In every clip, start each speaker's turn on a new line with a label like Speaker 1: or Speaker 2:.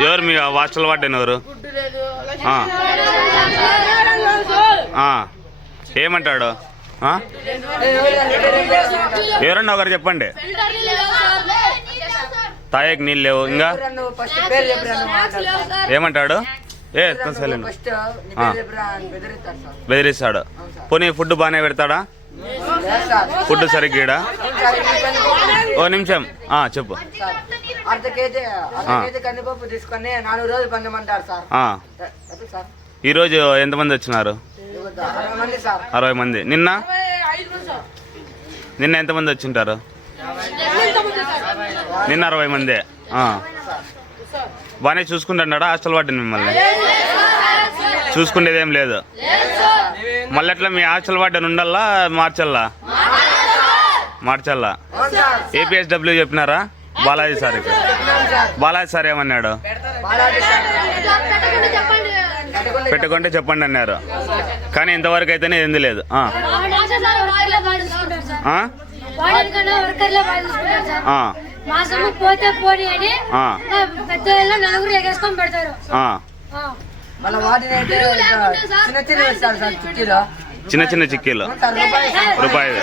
Speaker 1: ఎవరు మీ hostel warden ఎవరు. ఏమంటాడు? ఎవరన్నా ఒకరు చెప్పండి. తాయకి నీళ్ళు లేవు ఇంకా. ఏమంటాడు? ఏ సైలెంట్
Speaker 2: ఫస్ట్ నీ
Speaker 1: ఆ.
Speaker 2: పేరు చెప్పిరా అని బెదిరిస్తాడు. సార్
Speaker 1: బెదిరిస్తాడు పోనీ ఫుడ్ బాగానే పెడతాడా? ఫుడ్ సరిగ్గా ఓ నిమిషం. ఆ, చెప్పు.
Speaker 2: అర్ధ కేజీ అర్ధ
Speaker 1: ఆ.
Speaker 2: కేజీ కందిపప్పు తీసుకొని నాలుగు రోజులు పందమంటారు సార్.
Speaker 1: ఆ.
Speaker 2: అది సార్?
Speaker 1: ఈరోజు ఎంతమంది వచ్చినారు?
Speaker 2: ఇవ్వద్దా? అరవై మంది సార్.
Speaker 1: అరవై మంది. నిన్న? నిన్న ఎంతమంది వచ్చింటారు? నిన్న అరవై మంది. ఆ. బాగానే చూసుకుంటున్నాడా హాస్టల్ వార్డెన్ మిమ్మల్ని? చూసుకునేది ఏం లేదు. మళ్ళీ ఎట్లా మీ హాస్టల్ వార్డెన్ ఉండల్లా మార్చల్లా? మార్చల్ల. ఏపీఎస్డబ్ల్యూ చెప్పినారా? బాలాజీ సార్ బాలాజీ సార్ ఏమన్నాడు? పెట్టుకుంటే చెప్పండి అన్నారు. కానీ ఇంతవరకు అయితేనే ఏంది లేదు.
Speaker 3: పెడతారు
Speaker 2: చిన్న చిన్న చిక్కీలు. రూపాయి
Speaker 1: రూపాయలు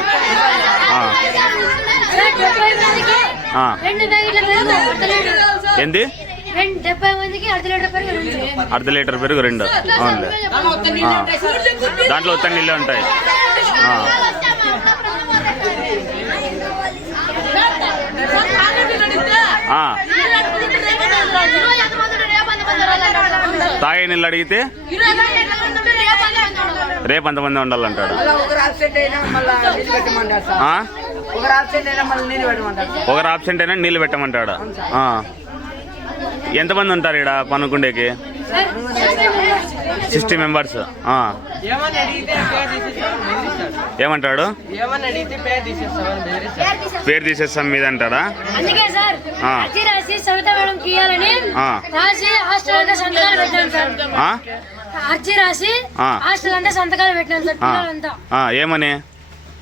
Speaker 3: అర్ధ లీటర్
Speaker 1: ఏంది?
Speaker 3: అర్ధ లీటర్ పెరుగు రెండు.
Speaker 1: అవును అవునులే దాంట్లో ఉత్త నీళ్ళే ఉంటాయి. ఆ. తాగే నీళ్ళు అడిగితే రేపు అంతమంది ఉండాలంటాడు.
Speaker 2: ఒకరు ఆబ్సెంట్ అయినా నీళ్ళు
Speaker 1: పెట్టమంటాడు. ఎంతమంది ఉంటారు ఇక్కడ పనుకుండేకి? Sixty members. ఏమంటాడు?
Speaker 4: పేరు
Speaker 1: తీసేస్తాం. మీద ఆ, ఏమని?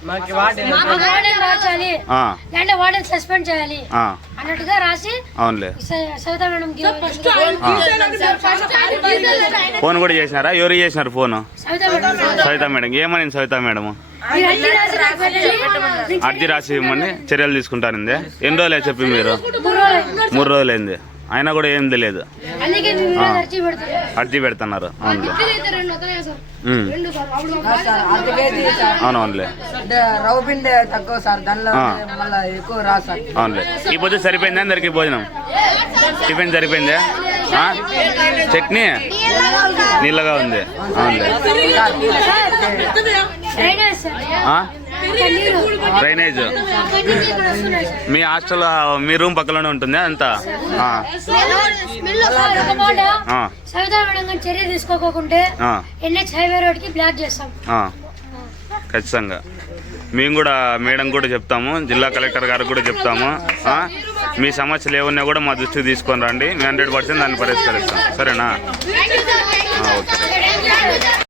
Speaker 4: మాకు వాటి
Speaker 3: మాకు వార్డెన్ మార్చాలి
Speaker 1: ఆ,
Speaker 3: లేదంటే వార్డెన్ సస్పెండ్ చేయాలి.
Speaker 1: ఆ,
Speaker 3: అన్నట్టుగా రాసి
Speaker 1: అవునులే.
Speaker 3: స- సవిత మేడం
Speaker 1: ఫోన్ కూడా చేసినారా? ఎవరు చేసినారు ఫోన్?
Speaker 3: సవిత మేడం
Speaker 1: ఏమని సవిత మేడం.
Speaker 3: అర్జీ రాసి
Speaker 1: ఇవ్వమని చర్యలు తీసుకుంటానండి ఎన్ని రోజులే చెప్పి మీరు?
Speaker 3: మూడు రోజులు.
Speaker 1: మూడు రోజులైంది అయినా కూడా ఏం తెలియదు.
Speaker 3: అర్జీ పెడతాం.
Speaker 1: అర్జీ పెడుతున్నారు. అవునవునులే
Speaker 2: అంటే రవ్వ పిండి తక్కువ సార్ దానిలో
Speaker 1: ఆ.
Speaker 2: మళ్ళీ ఎక్కువ సార్.
Speaker 1: అవునులే. ఈ పొద్దు సరిపోయిందా అందరికి భోజనం? టిఫిన్ సరిపోయిందా? చట్నీ? నీళ్ళగా ఉంది. అవునులే.
Speaker 3: డ్రైనేజ్.
Speaker 1: మీ హాస్టల్ మీ రూమ్ పక్కలోనే ఉంటుందా అంతా?
Speaker 3: చర్య తీసుకోకుంటే ఎన్హెచ్ హైవే రోడ్కి బ్లాక్ చేస్తాం
Speaker 1: ఖచ్చితంగా. మేము కూడా మేడం కూడా చెప్తాము జిల్లా కలెక్టర్ గారు కూడా చెప్తాము మీ సమస్యలు ఏమన్నా కూడా మా దృష్టికి తీసుకొని రండి. మేము హండ్రెడ్ పర్సెంట్ దాన్ని పరిష్కరిస్తాం. సరేనా? ఓకే.